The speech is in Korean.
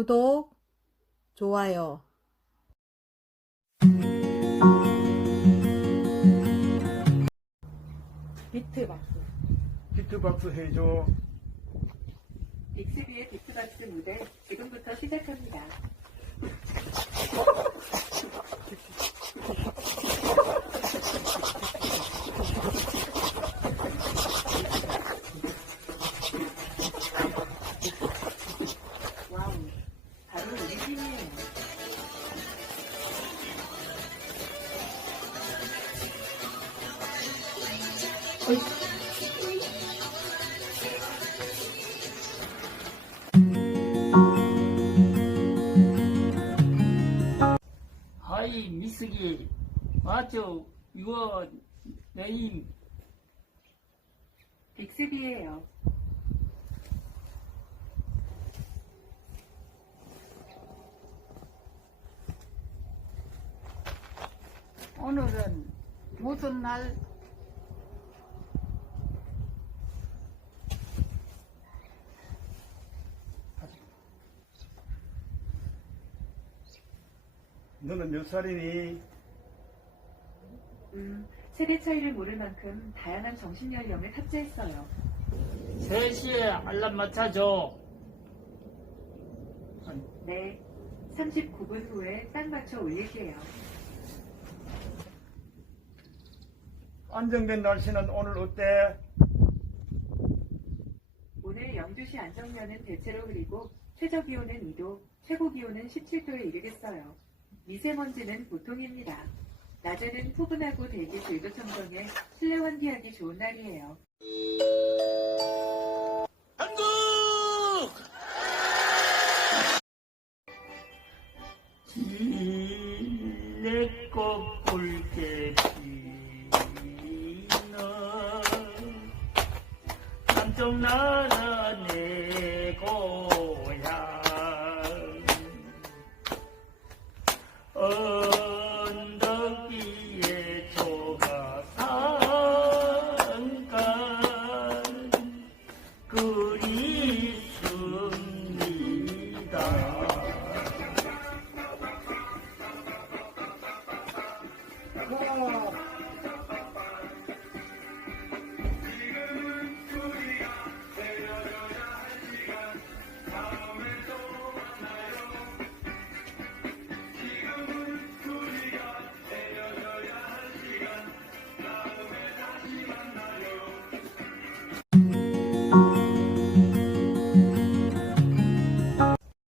구독, 좋아요. 비트박스. 비트박스 해줘. 빅스비의 비트박스 무대 지금부터 시작합니다. 와우, 바로 우리 팀이에요. 하이 미스기 맞죠 유어 네임 빅스비예요. 오늘은 무슨 날? 너는 몇 살이니? 음, 세대 차이를 모를 만큼 다양한 정신 연령을 탑재했어요. 3시에 알람 맞춰줘 네, 39분 후에 딱 맞춰 올릴게요. 안정된 날씨는 오늘 어때? 오늘 영주시 안정면은 대체로 흐리고 최저 기온은 2도, 최고 기온은 17도에 이르겠어요. 미세먼지는 보통입니다. 낮에는 포근하고 대기 질도 청정해 실내 환기하기 좋은 날이에요. 길래꽃 จงนานาเนโก